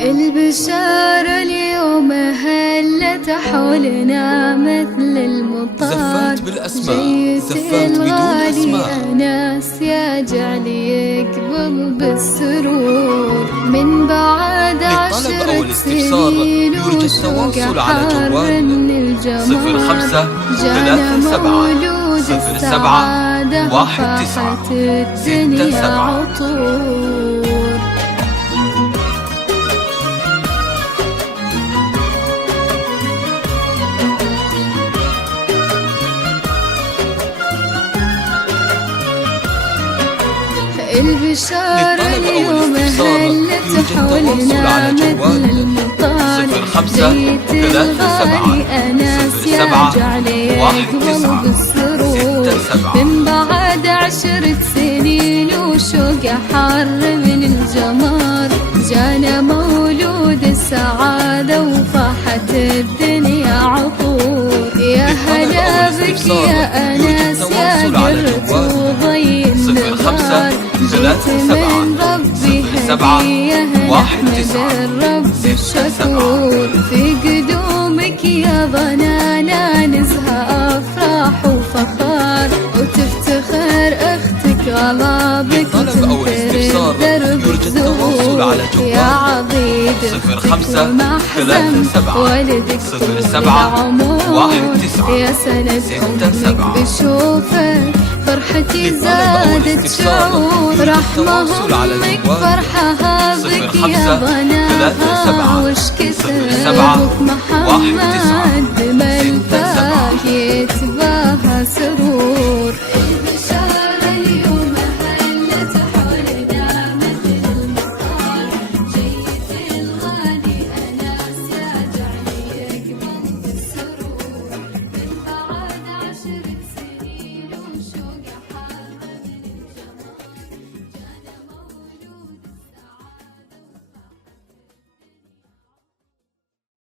البشارة اليوم هلت حولنا مثل المطار، زفات بالأسماء، زفات بدون أسماء، ناس يا جعلي يقبل بالسرور. من بعد للطلب أو الاستفسار يرجى التواصل على جوال 05 37 07 19 67. البشارة اليوم هلت حولنا مثل المطار، جيت الغالي أناس يا جعلي يقبل بالسرور. من بعد 10 سنين وشوق حار من الجمار، جانا مولود السعادة وفاحت الدنيا عطور. يا هلا بك يا أناس يا قرة وضي النهار، جيت من ربي هدية نحمد الرب الشكور. في قدومك يا ضنانا نزهى أفراح وفخار، وتفتخر أختك غلابك وتنثر دربك زهور. يا عضيد اختك ومحزن ولدك طول العمر، يا سند أمك بشوفك فرحتي زادت شعور. رحمة أمك فرحها بك يا ضناها، وش كسر أبوك محمد بمن فاك يتباهى سرور.